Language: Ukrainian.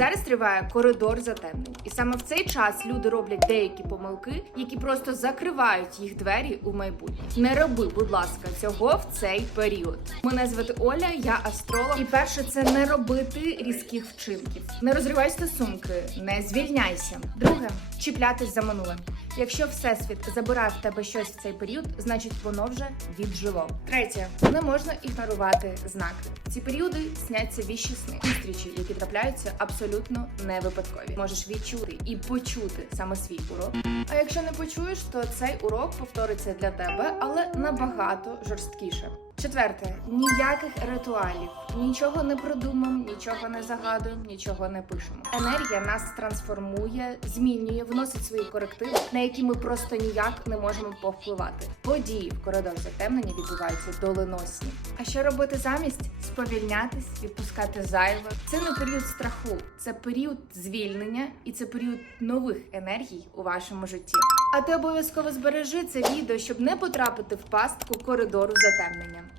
Зараз триває коридор затемнень, і саме в цей час люди роблять деякі помилки, які просто закривають їх двері у майбутнє. Не роби, будь ласка, цього в цей період. Мене звати Оля, я астролог. І перше, це не робити різких вчинків. Не розривай стосунки, не звільняйся. Друге, чіплятись за минуле. Якщо всесвіт забирає в тебе щось в цей період, значить воно вже віджило. Третє, не можна ігнорувати знаки. Ці періоди сняться віщі сни. Зустрічі, які трапляються абсолютно не випадкові. Можеш відчути і почути саме свій урок. А якщо не почуєш, то цей урок повториться для тебе, але набагато жорсткіше. Четверте, ніяких ритуалів, нічого не придумаємо, нічого не загадуємо, нічого не пишемо. Енергія нас трансформує, змінює, вносить свої корективи, на які ми просто ніяк не можемо повпливати. Події в коридор затемнення відбуваються доленосні. А що робити замість? Сповільнятись, відпускати зайве. Це не період страху, це період звільнення і це період нових енергій у вашому житті. А ти обов'язково збережи це відео, щоб не потрапити в пастку коридору затемнення.